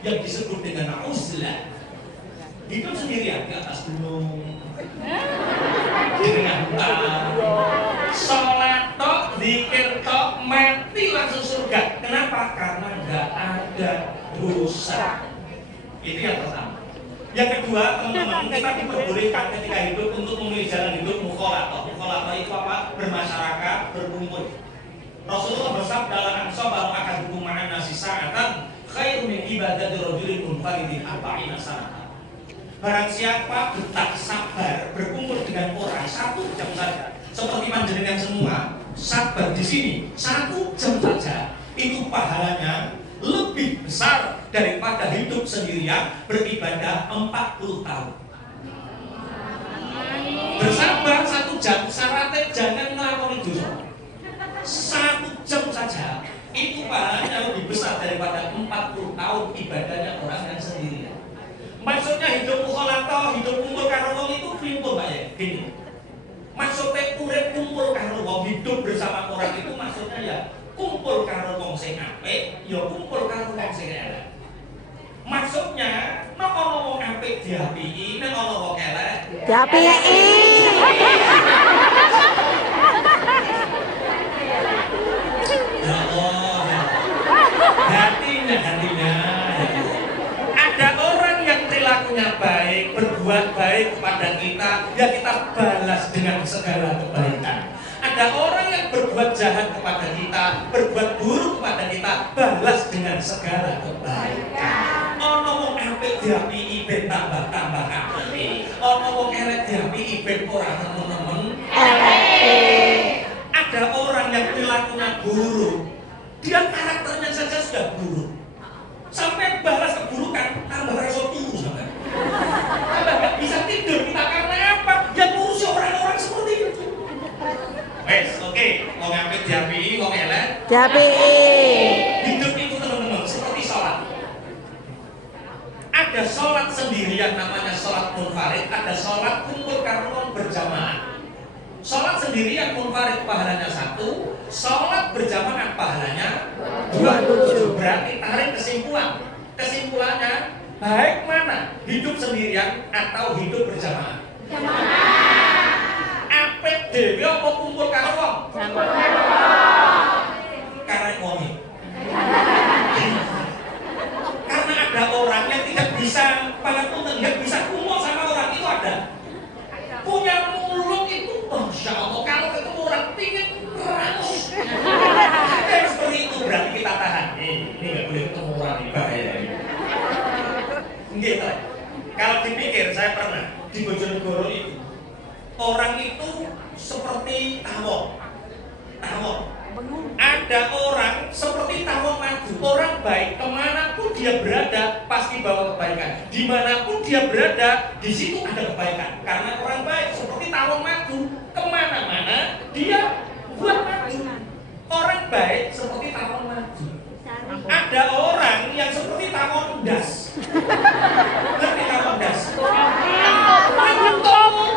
yang disebut dengan uzlah. Hidup sendirian di atas gunung, di tengah hutan, sholat tok, zikir tok, mati langsung surga. Kenapa? Karena nggak ada dosa. Itu yang pertama. Yang kedua, teman-teman, kita diperbolehkan ketika hidup untuk memilih jalan hidup mukhalafah. Mukhalafah itu apa? Bermasyarakat, berkumpul. Rasulullah bersabda, "La ansabaru akadukum ma'an nasi sa'atan khairu min ibadati rajulin munfaridin arba'ina sanatan." Barang siapa betah sabar berkumpul dengan orang 1 jam saja, seperti panjenengan semua sabar di sini 1 jam saja, itu pahalanya lebih besar daripada hidup sendirian beribadah 40 tahun. Bersabar 1 jam, syaratnya jangan melakukan dosa. 1 jam saja, itu pahalanya lebih besar daripada 40 tahun ibadahnya orang yang sendirian. Maksudnya hidup mukhalafah, hidup kumpul karo wong itu kumpul Pak ya, gini. Maksudnya urip kumpul karo wong, hidup bersama orang itu maksudnya ya kumpul karo wong sing apik, ya kumpul karo wong sing elek. Maksudnya, nek ana wong apik diapiki, nek ana wong elek diapiki. Ya Allah, ya. Hatinya. Ada orang yang perilakunya baik, berbuat baik kepada kita, ya kita balas dengan segala kebaikan. Ada orang yang berbuat jahat kepada kita, berbuat buruk kepada kita, balas dengan segala kebaikan. Ono wong apik diapiki ben tambah apik. Ono wong elek diapiki ben ora temen-temen elek. Ada orang yang perilakunya buruk, dia karakternya saja sudah buruk. Sampai balas keburukan, tambah reso turu sampai. Tambah gak bisa tidur kita karena apa? Yang ngurusi orang-orang seperti itu. Wes, oke, wong apik diapiki, wong elek Diapiki. Hidup itu teman-teman seperti sholat. Ada sholat sendirian namanya sholat munfarid, ada sholat kumpul karo berjamaah. Sholat sendirian munfarid pahalanya 1, sholat berjamaah pahalanya 27. Berarti tarik kesimpulan. Kesimpulannya baik mana? Hidup sendirian atau hidup berjamaah? Apik dhewe apa kumpul karo wong? Karek wonge. Karena ada orang yang tidak bisa tidak bisa kumpul sama orang itu ada. Punya mulut itu, Masya Allah, kalau ketemu orang pingin ramus. Seperti itu berarti kita tahan. Ini nggak boleh ketemu orang ini bahaya. Gitu. Kalau dipikir, saya pernah di Bojonegoro itu, orang itu seperti tawon. Ada orang seperti tawon madu. Orang baik, kemanapun dia berada pasti bawa kebaikan. Dimanapun dia berada, di situ ada kebaikan. Karena orang baik seperti tawon madu, kemana-mana dia buat madu. Orang baik seperti tawon madu. Ada orang yang seperti tawon das. Ngerti tawon das? Tawon.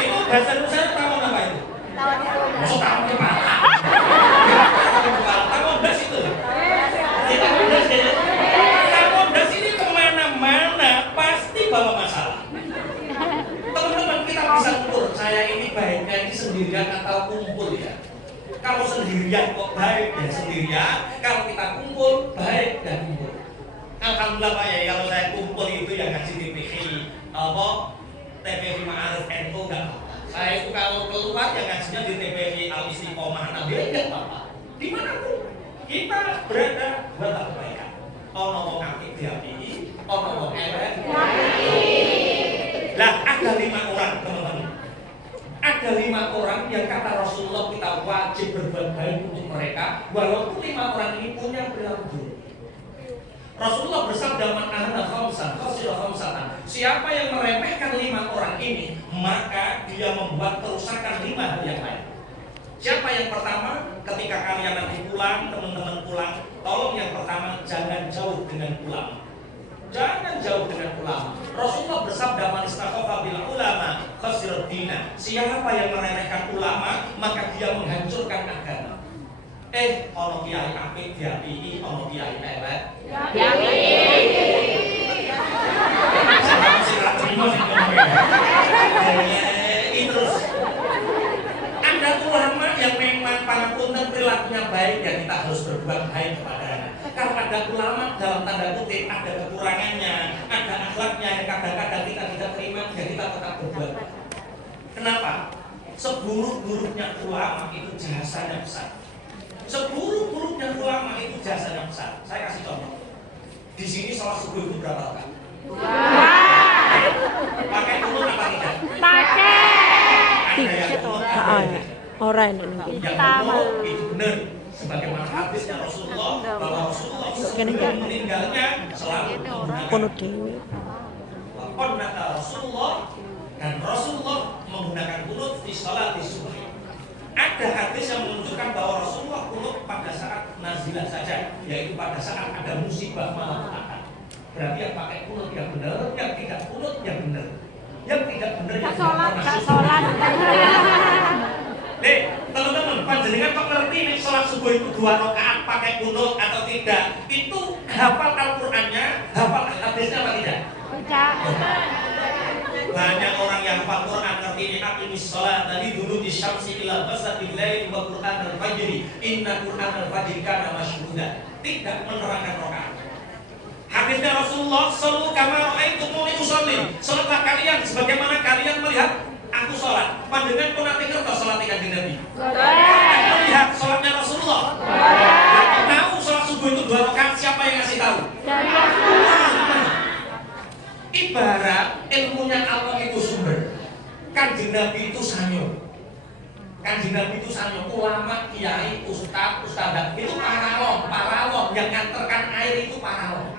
Itu bahasa Indonesia tawon apa itu? Masuk tawon kepala. Tawon das itu. Tawon das ya. Tawon das ini kemana-mana pasti bawa masalah. Teman-teman kita bisa ukur saya ini baiknya ini sendirian atau kumpul ya. Kalau sendirian kok baik ya sendirian, kalau kita kumpul baik dan kumpul. Alhamdulillah Pak ya, kalau saya kumpul itu ya ngaji TPI TPI Ma'arif NU enggak apa-apa. Saya itu kalau keluar ya ngajinya di TPI Al-Istiqomah Nabi enggak apa-apa. Dimanapun kita berada buat kebaikan. Ono wong apik diapiki, ono wong elek diapiki. Lah ada 5 orang teman-teman. Ada 5 orang yang kata Rasulullah kita wajib berbuat baik untuk mereka, walaupun 5 orang ini punya perilaku buruk. Rasulullah bersabda, "Man ahana khamsan, khasira khamsatan." Siapa yang meremehkan 5 orang ini, maka dia membuat kerusakan 5 hal yang lain. Siapa yang pertama? Ketika kalian nanti pulang, teman-teman pulang, tolong yang pertama jangan jauh dengan ulama. Jangan jauh dengan ulama. Rasulullah bersabda, "Man istakhafa bil ulama khasira dina." Siapa yang meremehkan ulama, maka dia menghancurkan agama. Ono kiai apik diapiki, ono kiai elek diapiki. ulama dalam tanda kutip ada kekurangannya, ada akhlaknya yang kadang-kadang kita tidak terima, ya kita tetap berbuat. Kenapa? Seburuk-buruknya ulama itu jasanya besar. Seburuk-buruknya ulama itu jasanya besar. Saya kasih contoh. Di sini sholat subuh itu berapa rakaat? Pakai kunut apa tidak? Pakai. Ada yang kunut, ada yang tidak. Orang Yang kunut itu benar. Sebagaimana hadisnya Rasulullah bahwa Rasulullah sebelum meninggalnya selalu kunut menggunakan dewi. Qannata Rasulullah, dan Rasulullah menggunakan kunut di sholat di subuh. Ada hadis yang menunjukkan bahwa Rasulullah kunut pada saat nazilah saja, yaitu pada saat ada musibah malapetaka. Berarti yang pakai kunut yang benar, yang tidak kunut yang benar. Yang tidak benar yang tidak sholat. Teman-teman, panjenengan kok ngerti nih sholat subuh itu 2 rakaat pakai kunut atau tidak? Itu hafal Al-Qur'annya, hafal hadisnya apa tidak? Banyak orang yang hafal Quran ngerti ini aqimis shalah tadi dulu di syamsi ila ghasaqil lail wa Qur'an al-fajr inna Qur'an al-fajr kana masyhuda. Tidak menerangkan rakaat. Hadisnya Rasulullah sallu kama ra'aitumuni usolli. Salatlah kalian sebagaimana kalian melihat aku salat. Panjenengan pun nanti ngertos salat Kanjeng Nabi. Melihat salatnya Rasulullah. Yang tahu salat subuh itu 2 rakaat, siapa yang ngasih tahu? Ibarat ilmunya Allah itu sumber, Kanjeng Nabi itu sanyo. Kanjeng Nabi itu sanyo, ulama, kiai, ustadzah itu paralon yang nganterkan air itu paralon.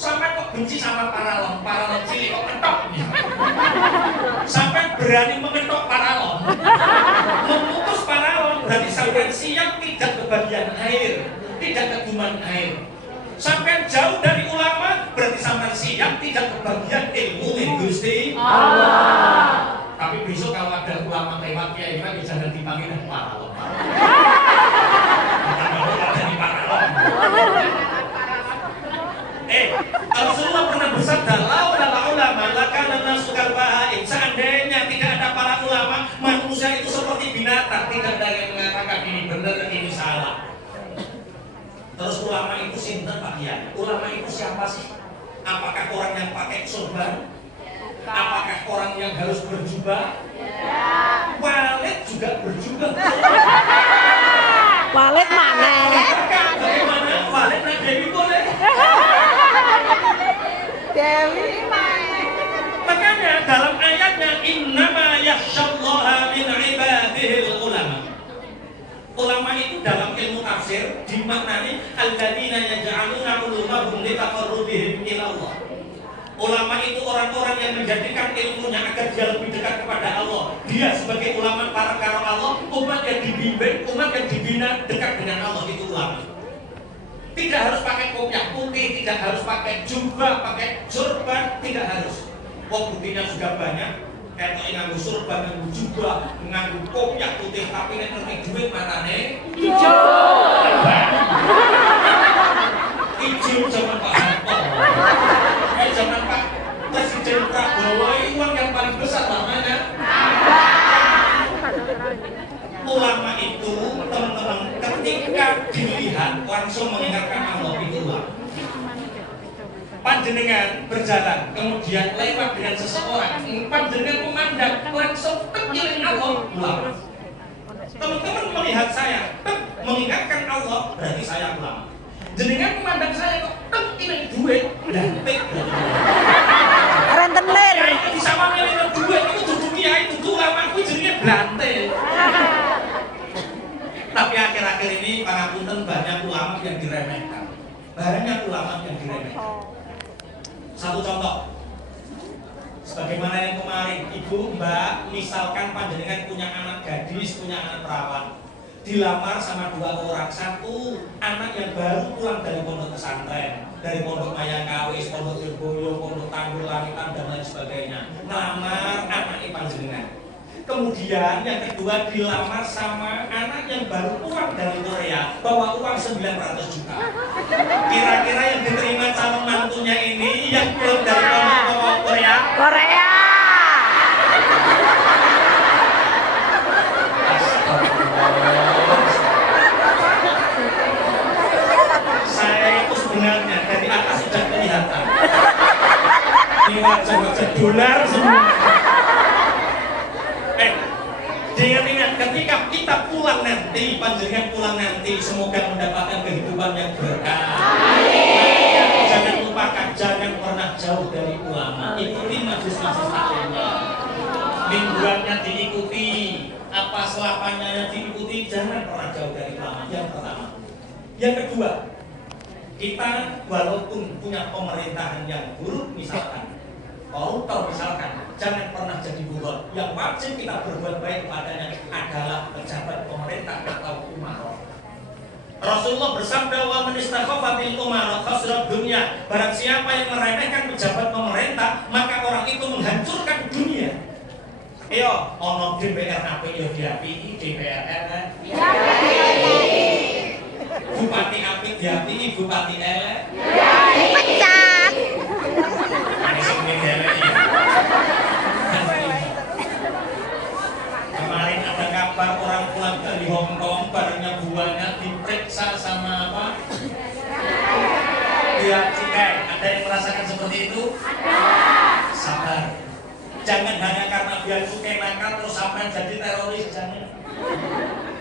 Sampai kok benci sama paralon cilik kok ketok. Sampai berani mengetok paralon, memutus paralon, berarti sampai siang tidak kebagian air, tidak keduman air. Sampai jauh dari ulama, berarti sampai siang tidak kebagian ilmu dari Gusti Allah. Tapi besok kalau ada ulama lewat kiai lagi jangan dipanggil paralon. Jangan jadi paralon. Rasulullah pernah bersabda, "Laula ulama lakana nasu kal bahaim." Seandainya tidak ada para ulama, manusia itu seperti binatang, tidak ada yang mengatakan ini benar dan ini salah. Terus ulama itu sinten Pak Kiai? Ulama itu siapa sih? Apakah orang yang pakai sorban? Apakah orang yang harus berjubah? Walid juga berjubah. Walid mana? Bagaimana? Walid nak Dewi boleh? Dewi. Makanya dalam ayatnya innama yakhsyallaha min ibadihil ulama. Ulama itu dalam ilmu tafsir dimaknani alladzina yaj'aluna ulumahum litaqarrubihim ila Allah. Ulama itu orang-orang yang menjadikan ilmunya agar dia lebih dekat kepada Allah. Dia sebagai ulama para karo Allah, umat yang dibimbing, umat yang dibina dekat dengan Allah, itu ulama. Tidak harus pakai kopiah putih, tidak harus pakai jubah, pakai sorban, tidak harus. Buktinya sudah banyak. Kayak nganggo surban, nganggo jubah, nganggo kopiah putih, tapi nek ngerti duit matane ijo. Ijo zaman Pak Harto. Zaman Pak Presiden Prabowo uang yang paling besar namanya. Ulama itu teman-teman ketika dilihat langsung mengingatkan Allah itu ulama. Panjenengan berjalan, kemudian lewat dengan seseorang, panjenengan memandang langsung tekiling Allah, ulama. Teman-teman melihat saya, mengingatkan Allah, berarti saya ulama. Jenengan memandang saya kok, ini duit, dan Rentenir. Kiai bisa memilih duit, itu duduk kiai, itu ulama, itu jenenge blante. Tapi akhir-akhir ini, pangapunten banyak ulama yang diremehkan. Banyak ulama yang diremehkan. Satu contoh, sebagaimana yang kemarin, ibu, mbak, misalkan panjenengan punya anak gadis, punya anak perawan, dilamar sama 2 orang. Satu anak yang baru pulang dari pondok pesantren, dari pondok Mayakawis, pondok Irboyo, pondok Tanggul Langitan dan lain sebagainya, melamar anak panjenengan. Kemudian yang kedua dilamar sama anak yang baru pulang dari Korea, bawa uang 900 juta. Kira-kira yang diterima calon mantunya ini yang pulang dari Korea? Korea. Saya itu sebenarnya keuangannya dari atas sudah kelihatan. Ini wajah-wajah dolar semua. Ingat ketika kita pulang nanti, panjenengan pulang nanti, semoga mendapatkan kehidupan yang berkah. Jangan lupakan, jangan pernah jauh dari ulama. Ikuti majelis-majelis taklimnya. Mingguannya diikuti, apa selapannya diikuti, jangan pernah jauh dari ulama. Yang pertama. Yang kedua, kita walaupun punya pemerintahan yang buruk misalkan, koruptor misalkan, jangan pernah jadi buron. Yang wajib kita berbuat baik kepadanya adalah pejabat pemerintah atau umaro. Rasulullah bersabda, wa man istakhafa bil umara khasrat dunya. Barang siapa yang meremehkan pejabat pemerintah, maka orang itu menghancurkan dunia. Ayo, ono DPR apa yo diapiki, DPR elek. Bupati apik diapiki, bupati elek. Pecat. Kemarin ada kabar orang pulang dari Hong Kong, barangnya buahnya diperiksa sama apa? Biar cukai. Ada yang merasakan seperti itu? Ada. Sabar. Jangan hanya karena biar cukai nakal terus sampai jadi teroris, jangan.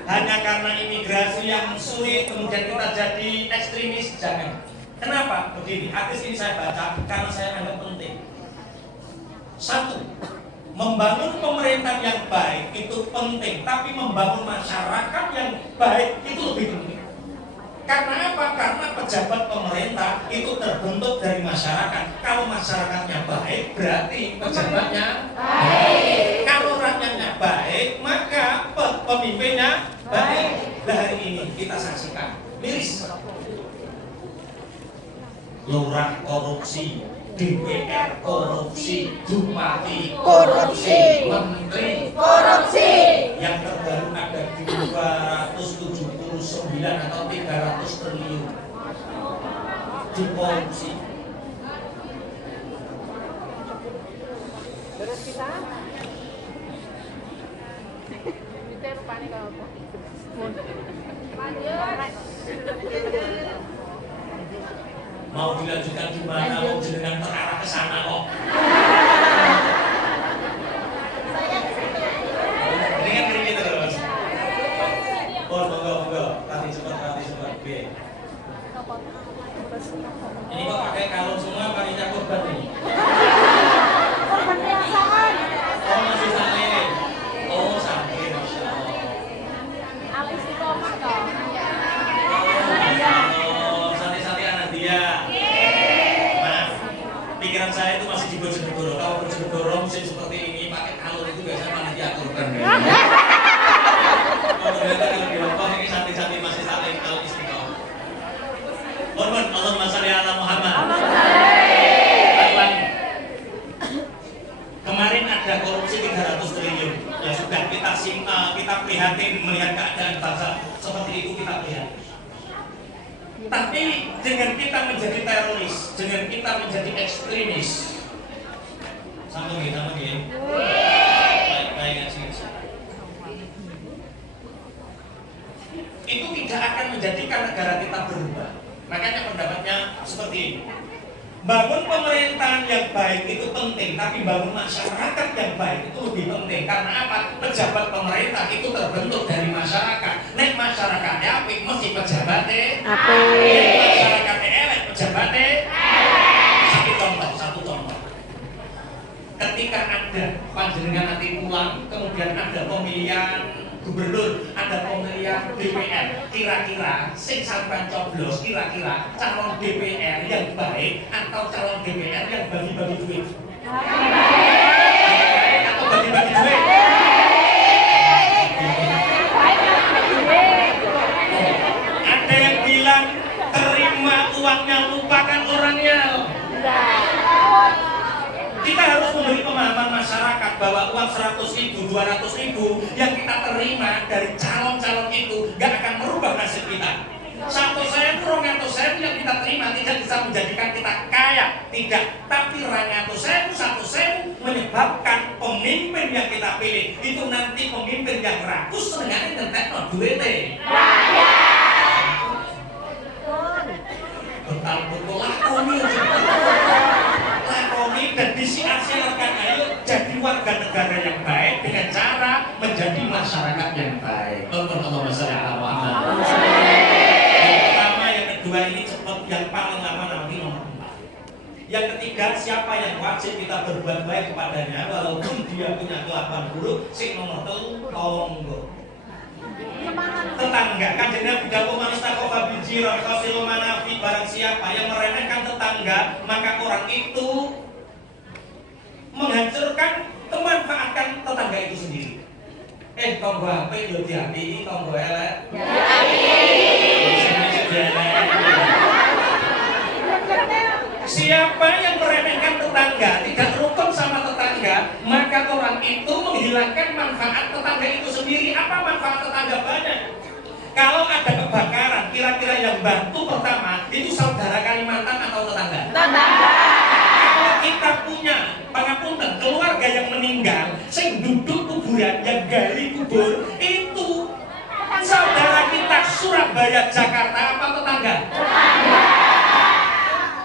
Hanya karena imigrasi yang sulit kemudian kita jadi ekstremis, jangan. Kenapa? Begini, hadis ini saya baca karena saya anggap penting. Satu, membangun pemerintahan yang baik itu penting, tapi membangun masyarakat yang baik itu lebih penting. Karena apa? Karena pejabat pemerintah itu terbentuk dari masyarakat. Kalau masyarakatnya baik, berarti pejabatnya baik. Kalau rakyatnya baik, maka pemimpinnya baik. Nah, hari ini kita saksikan miris. Lurah korupsi, DPR korupsi, bupati korupsi, menteri korupsi. Yang terbaru ada di 279 atau 300 triliun di korupsi. Mau dilanjutkan gimana? Mau jenengan terarah ke sana kok. Ini kan gini terus. Oh, monggo. Tadi cepat. Oke. Ini kok pakai kalung semua panitia korban ini? Korban perasaan. Oh, masih saleh. Oh, saleh, masya Allah. Aku sih koma dong. Pikiran saya itu masih di Bojonegoro. Kalau Bojonegoro musim seperti ini pakai kalung itu biasanya panitia korban. Kalau ternyata kalau di Hongkong ini santri-santri masih saling kalau istiqomah. Mohon Allahumma sholli ala Muhammad. Kemarin ada korupsi 300 triliun. Ya sudah kita prihatin melihat keadaan bangsa seperti itu, kita prihatin. Tapi dengan kita menjadi teroris, dengan kita menjadi ekstremis, sama gini. Baik ngaji. Itu tidak akan menjadikan negara kita berubah. Makanya pendapatnya seperti ini. Bangun pemerintahan yang baik itu penting, tapi bangun masyarakat yang baik itu lebih penting. Karena apa? Pejabat pemerintah itu terbentuk dari masyarakat. Nek masyarakatnya apik, mesti pejabatnya apik. Nek masyarakatnya elek, pejabatnya elek. Satu contoh. Ketika ada panjenengan nanti pulang, kemudian ada pemilihan gubernur, ada pemilihan DPR, kira-kira sing sampean coblos, kira-kira calon DPR yang baik atau calon DPR yang bagi-bagi duit? Atau bagi-bagi duit? Ada yang bilang terima uangnya, lupakan orangnya. Kita harus memberi pemahaman masyarakat bahwa uang 100.000, 200.000 yang kita terima dari calon-calon itu gak akan merubah nasib kita. 100.000, 200.000 yang kita terima tidak bisa menjadikan kita kaya, tidak. Tapi 200.000, 100.000 menyebabkan pemimpin yang kita pilih itu nanti pemimpin yang rakus senengane ngentekno duwite. mental betul lakoni dan disiasiakan. Ayo jadi warga negara yang baik dengan cara menjadi masyarakat yang baik. Allahumma sholli ala Muhammad. Yang pertama, yang kedua ini cepat, yang paling lama nanti nomor 4. Yang ketiga, siapa yang wajib kita berbuat baik kepadanya walaupun dia punya kelakuan buruk. Sing nomor 3, tonggo. Tetangga. Kanjeng Nabi dawuh man istaqafa bil jiran qasilul manafi, barang siapa yang meremehkan tetangga maka orang itu menghancurkan, memanfaatkan tetangga itu sendiri. Tonggo apik yo diapi, tonggo elek siapa yang meremehkan tetangga, tidak rukun sama tetangga, maka orang itu menghilangkan manfaat tetangga itu sendiri. Apa manfaat tetangga? Banyak. Kalau ada kebakaran, kira-kira yang bantu pertama itu saudara Kalimantan atau tetangga? Tetangga. Kalau kita punya pangapunten keluarga yang meninggal, sing duduk kuburan, yang gali kubur, itu saudara kita Surabaya, Jakarta apa tetangga? Tetangga.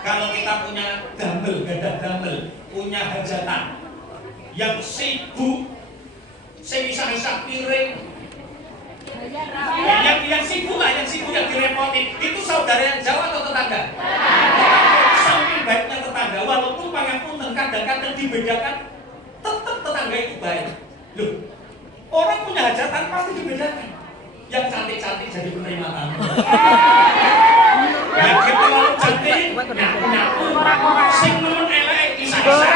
Kalau kita punya damel, gadah damel, punya hajatan yang sibuk, semisah-misah piring, yang sibuk lah, yang direpotin, itu saudara yang jauh atau tetangga? Saking baiknya tetangga, walaupun pangapunten kadang-kadang dibedakan, tetap tetangga itu baik. Loh, orang punya hajatan pasti dibedakan. Yang cantik-cantik jadi penerima tamu. Yang terlalu cantik, nyapu-nyapu. Sing nemen elek, isa-isa.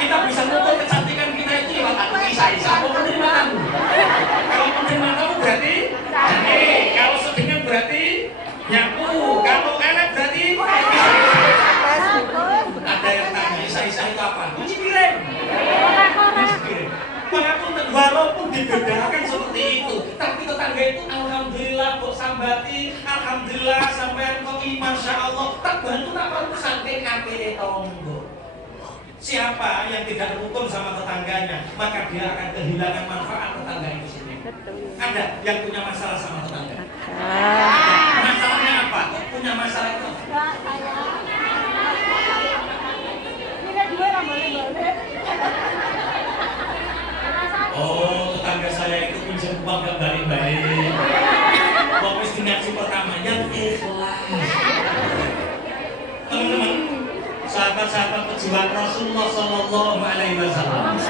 Kita bisa ngukur kecantikan kita itu lewat isa-isa atau penerima tamu. Kalau penerima tamu berarti cantik. Kalau sedengan berarti nyapu. Kalau elek berarti isa-isa. Ada yang tanya, isa-isa itu apa? Cuci piring. Walaupun dibedakan seperti itu, tapi tetangga itu alhamdulillah kok sambati, alhamdulillah sampai kok masya Allah tak bantu tak bantu saking apile tonggo. Siapa yang tidak rukun sama tetangganya, maka dia akan kehilangan manfaat tetangga itu sendiri. Ada yang punya masalah sama tetangga? Masalahnya apa? Punya masalah itu? Oh, tetangga saya itu pinjam uang gak balik-balik. Waktu destinasi pertamanya ikhlas. Teman-teman, sahabat-sahabat pejuang Rasulullah Sallallahu Alaihi Wasallam,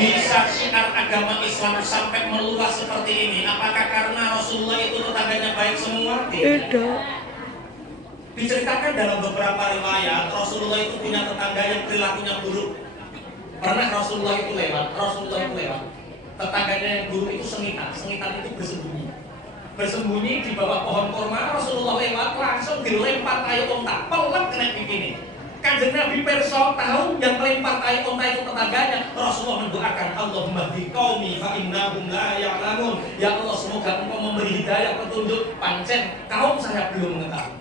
bisa syiar agama Islam sampai meluas seperti ini. Apakah karena Rasulullah itu tetangganya baik semua? Tidak. Diceritakan dalam beberapa riwayat, Rasulullah itu punya tetangga yang perilakunya buruk. Pernah Rasulullah itu lewat, tetangganya yang buruk itu sengitan itu bersembunyi di bawah pohon kurma. Rasulullah lewat, langsung dilempar tayu unta, pelek kena begini. Kanjeng Nabi perso tahu yang melempar tayu unta itu tetangganya. Rasulullah mendoakan, Allahumma hdi qaumi fa innahum la ya'lamun. Ya Allah, semoga Engkau memberi hidayah petunjuk, pancen kaum saya belum mengetahui.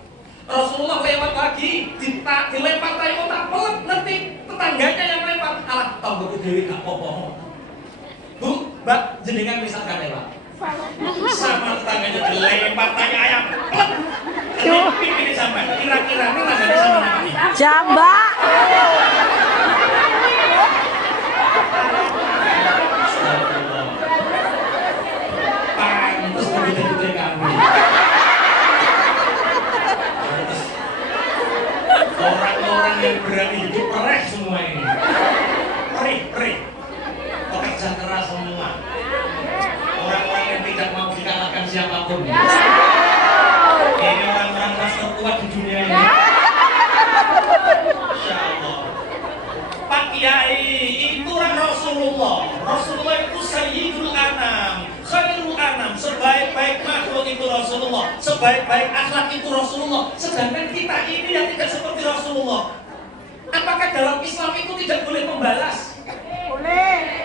Rasulullah lewat lagi, dilempar tayu unta, pelek ngerti tetangganya yang melempar. Alah, tonggo dewi gak apa-apa. Bu, Mbak, jenengan misalkan lewat sama tetangganya dilempar tayu ayam, pelek. Ini sampai kira-kira tetangganya sama namanya jambak. Pantes gede-gede kami. Orang-orang yang berani hidup pereh semua ini. Perih. Pekerja keras semua. Orang-orang yang tidak mau dikalahkan siapapun. Ini orang-orang keras terkuat di dunia ini. Masya Allah. Pak Kiai, itu Rasulullah. Rasulullah itu Sayyidul Anam, Khairul Anam, sebaik-baik makhluk itu Rasulullah, sebaik-baik akhlak itu Rasulullah. Sedangkan kita ini yang tidak seperti Rasulullah. Apakah dalam Islam itu tidak boleh membalas? Boleh.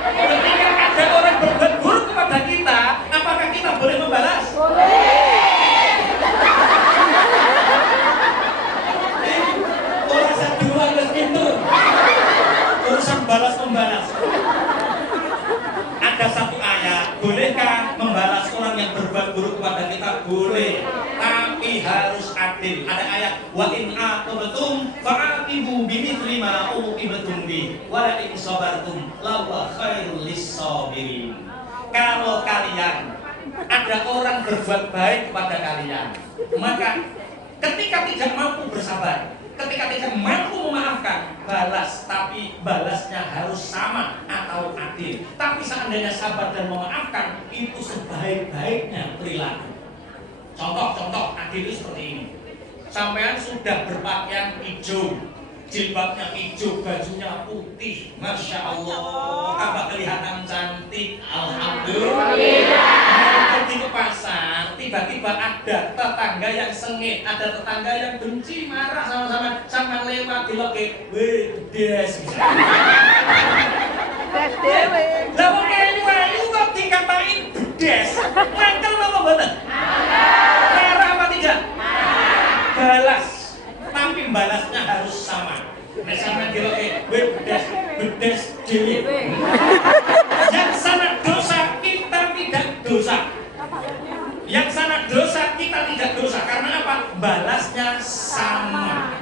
Ketika ada orang berbuat buruk kepada kita, apakah kita boleh membalas? Boleh. Urusan dua itu, urusan balas membalas. Ada satu ayat, bolehkah membalas orang yang berbuat buruk kepada kita? Boleh. tapi harus adil. Ada ayat wa in aqabtum fa'aqibu bimithli ma uqibtum bi wa la in sabartum la khairul lis-sabirin. Kalau kalian ada orang berbuat baik kepada kalian, maka ketika tidak mampu bersabar, ketika tidak mampu memaafkan, balas, tapi balasnya harus sama atau adil. Tapi seandainya sabar dan memaafkan, itu sebaik-baiknya perilaku. Contoh adil itu seperti ini. Sampean sudah berpakaian hijau, jilbabnya hijau, bajunya putih, masya Allah, apa kelihatan cantik, alhamdulillah. Pergi ke pasar, tiba-tiba ada tetangga yang sengit, ada tetangga yang benci, marah sama-sama, sama lewat di loke, weh, des, lalu kayu kok dikatain bedes, mangkel apa bener? Marah apa tidak? Balas, tapi balasnya harus sama. Misalnya di loke, weh, bedes, dewi. Yang sana dosa, kita tidak dosa. Yang sana dosa, kita tidak dosa. Karena apa? Balasnya sama.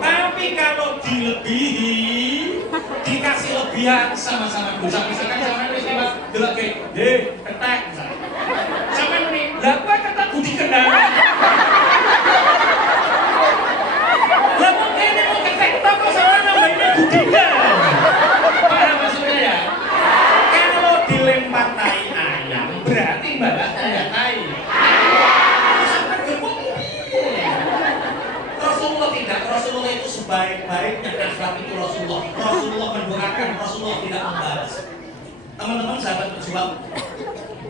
Tapi kalau dilebihi, dikasih lebihan, sama-sama dosa. Misalkan sama ini lewat delok ke, ketek misalnya. Sama ini, lah gua ketek budi kendang. Lah mungkin ini mau ketek toko sama namanya budi kendang. Paham maksudnya ya? Kalau dilempar tai ayam, berarti balasnya ya tai. Rasulullah itu sebaik-baiknya akhlak itu Rasulullah. Rasulullah mendoakan, Rasulullah tidak membalas. Teman-teman sahabat berjuang,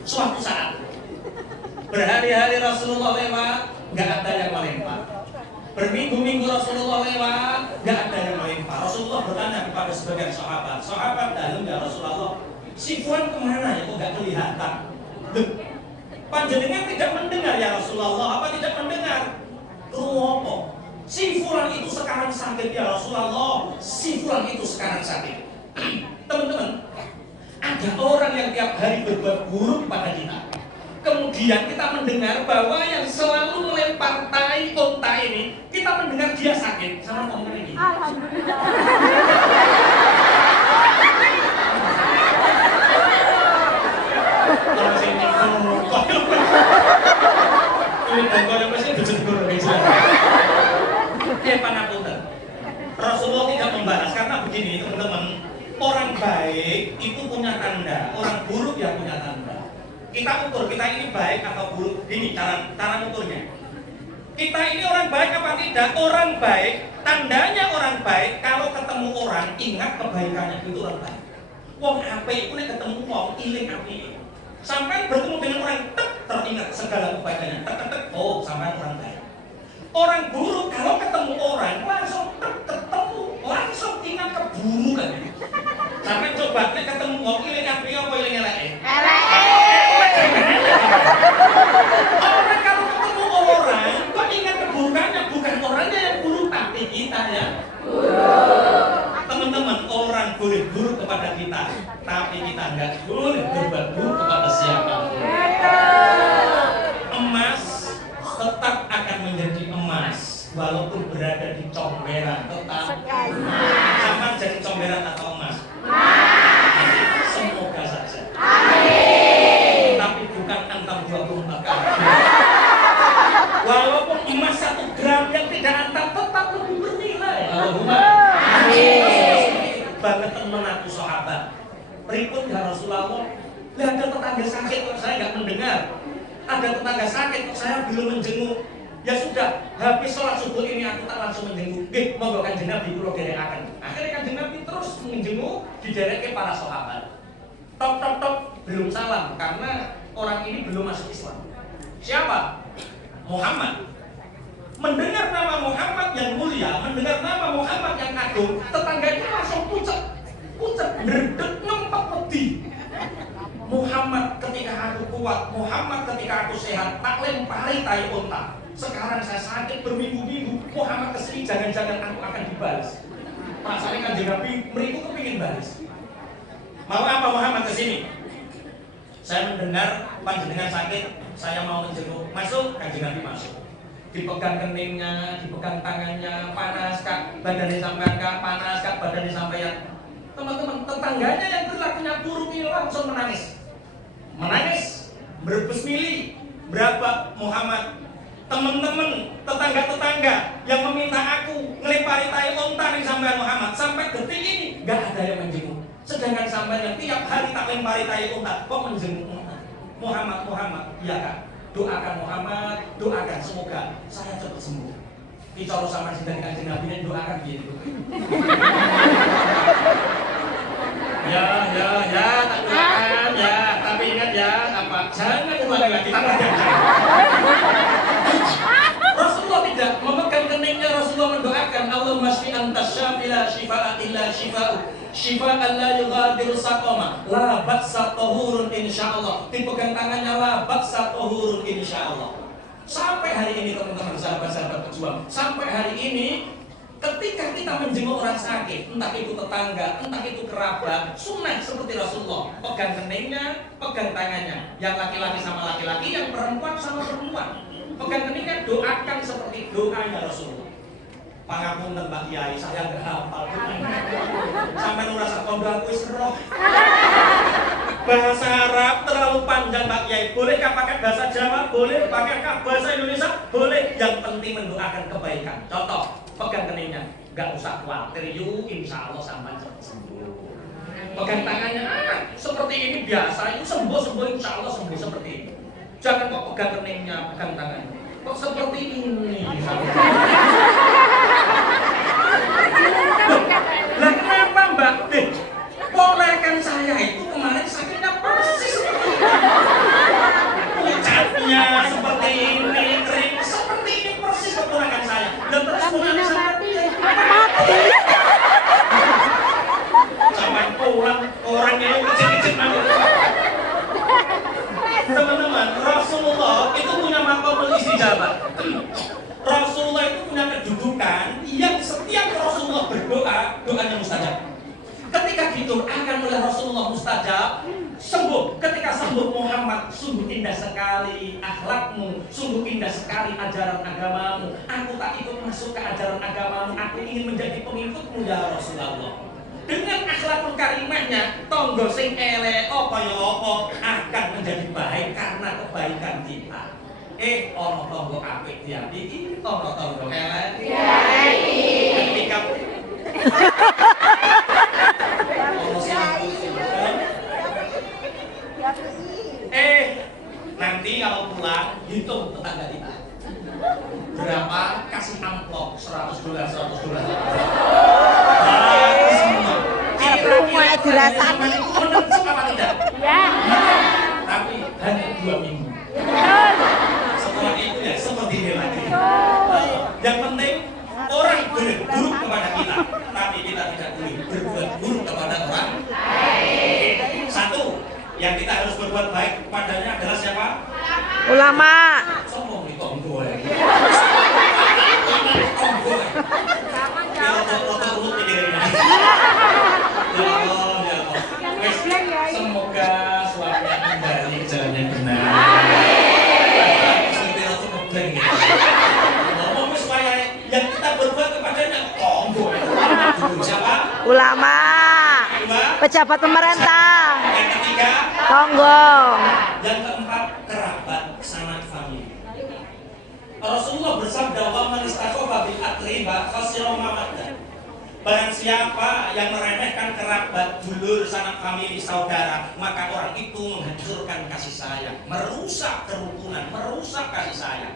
suatu saat berhari-hari Rasulullah lewat, nggak ada yang melempar. Berminggu-minggu Rasulullah lewat, nggak ada yang melempar. Rasulullah bertanya kepada sebagian sahabat, dalam ya Rasulullah, si Fulan kemana ya kok nggak kelihatan? Panjenengan tidak mendengar ya Rasulullah, apa tidak mendengar? Ruwopo. Si Fulan itu sekarang sakit ya Rasulullah. Si Fulan itu sekarang sakit. Teman-teman, ada orang yang tiap hari berbuat buruk pada kita. Kemudian kita mendengar bahwa yang selalu melempar tai unta ini, kita mendengar dia sakit. Sama ngomong ini. Alhamdulillah. Orang sini ini bongkol yang pasti berjendur pangapunten. Rasulullah tidak membalas karena begini teman-teman, orang baik itu punya tanda, orang buruk ya punya tanda. Kita ukur kita ini baik atau buruk. Ini cara ukurnya. Kita ini orang baik apa tidak? Orang baik, tandanya orang baik kalau ketemu orang ingat kebaikannya itu orang baik. Wong apik itu nek ketemu wong iling apik. Sampai bertemu dengan orang teringat segala kebaikannya. Oh, sampai orang baik. Orang buruk kalau ketemu orang langsung ketemu, langsung ingat keburukan. Sampai coba ketemu wong iling apik apa iling elek? Orang kalau ketemu orang kok ingat keburukannya, bukan orangnya yang buruk tapi kita ya. Teman-teman, orang boleh buruk kepada kita, tapi kita enggak boleh berbuat buruk kepada siapapun. Emas tetap akan menjadi emas walaupun berada di comberan, tetap sama jadi comberan atau emas. Semoga saja. Tapi bukan antam 24 kali. Walaupun emas 1 gram yang tidak antam tetap lebih bernilai. Allahumma banget teman aku sahabat. Pripun ya Rasulullah? Lihat ada tetangga sakit kok saya nggak mendengar. Ada tetangga sakit kok saya belum menjenguk. Ya sudah, habis sholat subuh ini aku tak langsung menjenguk. Monggo Kanjeng Nabi kula derekaken. Akhirnya Kanjeng Nabi terus menjenguk didereke para sahabat. Tok belum salam karena orang ini belum masuk Islam. Siapa? Muhammad. Mendengar nama Muhammad yang mulia, mendengar nama Muhammad yang agung, tetangganya langsung pucet, berdek ngempet peti. Muhammad ketika aku kuat, Muhammad ketika aku sehat, tak lempari tai unta. Sekarang saya sakit berminggu-minggu, Muhammad kesini jangan-jangan aku akan dibalas. Rasanya Kanjeng Nabi meriku kepingin balas. Mau apa Muhammad kesini? Saya mendengar panjenengan sakit, saya mau menjenguk. Masuk, Kanjeng Nabi masuk. dipegang keningnya, dipegang tangannya, panas kak, badannya sampean kak, panas kak, badannya sampean. Teman-teman, tetangganya yang perilakunya buruk ini langsung menangis, berbesmili, berapa Muhammad? Teman-teman, tetangga-tetangga yang meminta aku ngelempari tai unta nih sampean Muhammad, sampai detik ini nggak ada yang menjenguk. Sedangkan sampean yang tiap hari tak lempari tai unta, kok menjenguk Muhammad? Iya kak, doakan Muhammad, doakan semoga saya cepat sembuh. Bicara sama sidang kanjeng Nabi ini doakan gitu. Ya, tak doakan ya, tapi ingat ya, apa? Jangan ulangi lagi, tak ada. Rasulullah tidak memegang keningnya, Rasulullah mendoakan Allahumma shfi anta syafi la shifaa illa shifa'u shifaan la yughadiru saqama la ba'sa tahurun insyaallah. Dipegang tangannya la ba'sa tahurun insyaallah. Sampai hari ini teman-teman sahabat-sahabat pejuang, sampai hari ini ketika kita menjenguk orang sakit, entah itu tetangga, entah itu kerabat, sunnah seperti Rasulullah, pegang keningnya, pegang tangannya, yang laki-laki sama laki-laki, yang perempuan sama perempuan, pegang keningnya, doakan seperti doanya Rasulullah. Pangapunten Mbak Kiai, saya nggak hafal sampai nurasa kondo aku seroh. Bahasa Arab terlalu panjang Mbak Kiai, bolehkah pakai bahasa Jawa? Boleh. Pakainkah bahasa Indonesia? Boleh. Yang penting mendoakan kebaikan. Contoh, pegang keningnya, nggak usah khawatir, yuk insya Allah sampai cepat sembuh. Pegang tangannya, seperti ini biasa, itu sembuh insya Allah sembuh seperti ini. Jangan kok pegang keningnya, pegang tangannya, kok seperti ini. Lah kenapa Mbak? Ponakan saya itu kemarin sakitnya persis. Pucatnya seperti ini, kering seperti ini persis keponakan saya. Dan terus ponakan saya mati. Sampai pulang orangnya yang kecil-kecil nanti. Teman-teman, Rasulullah itu punya maqamul istijabah. Rasulullah itu punya kedudukan yang setiap Rasulullah berdoa, doanya mustajab. Ketika didoakan oleh Rasulullah mustajab, sembuh. Ketika sembuh Muhammad, sungguh indah sekali akhlakmu, sungguh indah sekali ajaran agamamu. Aku tak ikut masuk ke ajaran agamamu, aku ingin menjadi pengikutmu ya Rasulullah. Dengan akhlakul karimahnya, tonggo sing elek apa ya apa akan menjadi baik karena kebaikan kita. Ono tonggo apik diapiki, ono tonggo elek ketika nanti kalau pulang hitung tetangga kita berapa, kasih amplop $100 Semua dirasani. menentu apa tidak? Ya. Tapi hanya 2 minggu. Setelah itu ya seperti ini lagi. Yang penting orang boleh buruk kepada kita, tapi kita tidak boleh berbuat buruk kepada orang lain. Satu, yang kita harus berbuat baik kepadanya adalah siapa? Ulama. Sombong nih tonggo ya. Roto-roto pikirin ini. Ya Allah. Semoga suaminya kembali ke jalan yang benar. Seperti roto ngebleng gitu. Ngomong supaya yang kita berbuat kepadanya tonggo. Siapa? Ulama. Pejabat pemerintah. Yang ketiga, Tonggo. yang keempat, kerabat sanak famili. Rasulullah bersabda, "Wa man istaqafa bil aqriba khasira mawaddah." Barang siapa yang meremehkan kerabat, dulur, sanak famili, saudara, maka orang itu menghancurkan kasih sayang, merusak kerukunan, merusak kasih sayang.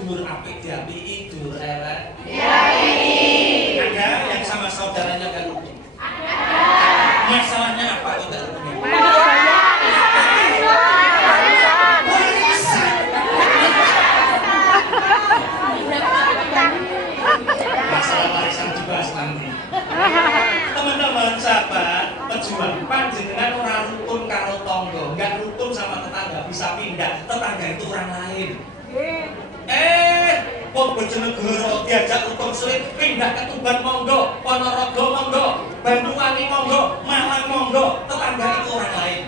Dulur apik diapiki, dulur elek diapiki. Ada yang sama saudaranya gak rukun. Masalahnya apa kita rukun? Masalah warisan dibahas nanti. Teman-teman sahabat pejuang, panjenengan orang rukun karo tonggo, nggak rukun sama tetangga bisa pindah, tetangga itu orang lain. Wong Bojonegoro diajak rukun sulit, pindah ke Tuban monggo, Ponorogo monggo, Banyuwangi monggo, Malang monggo, tetangga itu orang lain.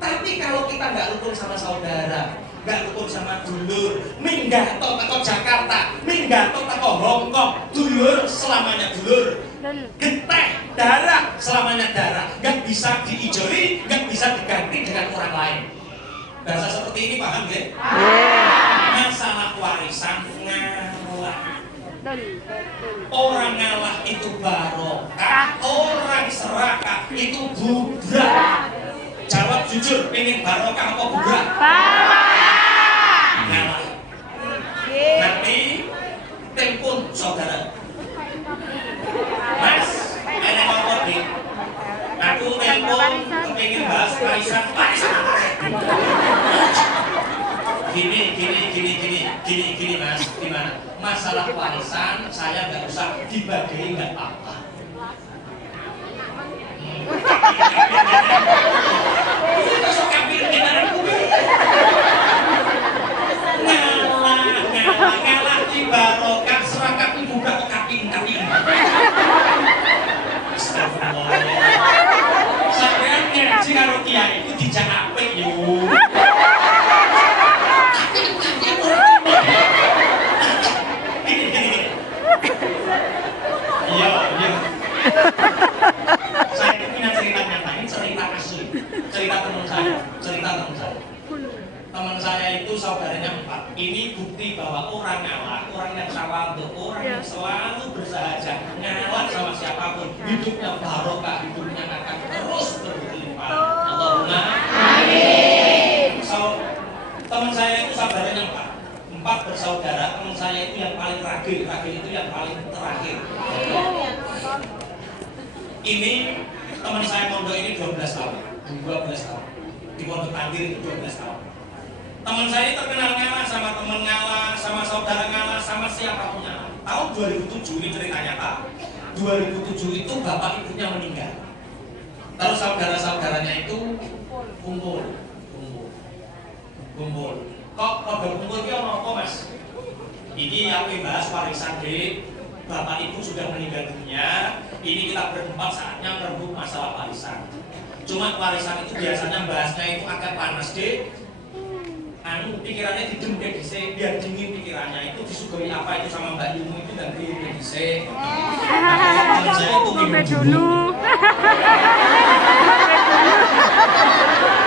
Tapi kalau kita nggak rukun sama saudara, nggak rukun sama dulur, minggat teko Jakarta, minggat teko Hongkong, dulur selamanya dulur, geteh darah selamanya darah, nggak bisa diijoli, nggak bisa diganti dengan orang lain. Bahasa seperti ini paham ya? Masalah warisan ngalah. Orang ngalah itu barokah, orang serakah itu budak. Jawab jujur, pengen barokah apa budak? Ngalah. Nanti telepon saudara. Mas, ada ngomong nih. Aku telepon pengen bahas warisan. Gini mas, gimana? Masalah warisan saya nggak usah dibagi, nggak apa-apa. Ini masuk kambing gimana? Ngalah di barokah serakah ibu kok kambing. Astagfirullah. Sampeyan ngaji karo kiai itu dijak apik yo. Iya. Saya itu punya cerita nyata, ini cerita asli, cerita teman saya. Teman saya itu saudaranya 4. Ini bukti bahwa orang ngalah, orang yang tawadhu, orang yang selalu bersahaja, ngalah sama siapapun, hidupnya barokah, hidupnya akan terus berlimpah. Allahumma amin. Teman saya itu saudaranya 4 bersaudara. Teman saya itu yang paling ragil itu yang paling terakhir. Ini teman saya mondok ini 12 tahun di Pondok Tangkir itu 12 tahun. Teman saya ini terkenal ngalah sama teman ngalah, sama saudara ngalah, sama siapapun ngalah. Tahun 2007 ini ceritanya Pak. 2007 itu bapak ibunya meninggal. Terus saudara-saudaranya itu kumpul. Kok pada kumpul iki ono apa Mas? Ini yang bahas warisan dek. Bapak ibu sudah meninggal dunia. Ini kita berempat saatnya merebut masalah warisan. Cuma warisan itu biasanya bahasnya itu agak panas dek. Pikirannya didem dek dhisik, biar dingin pikirannya. Itu disuguhi apa itu sama Mbak Yumu itu dan dingin dhisik. Saya itu minum dulu.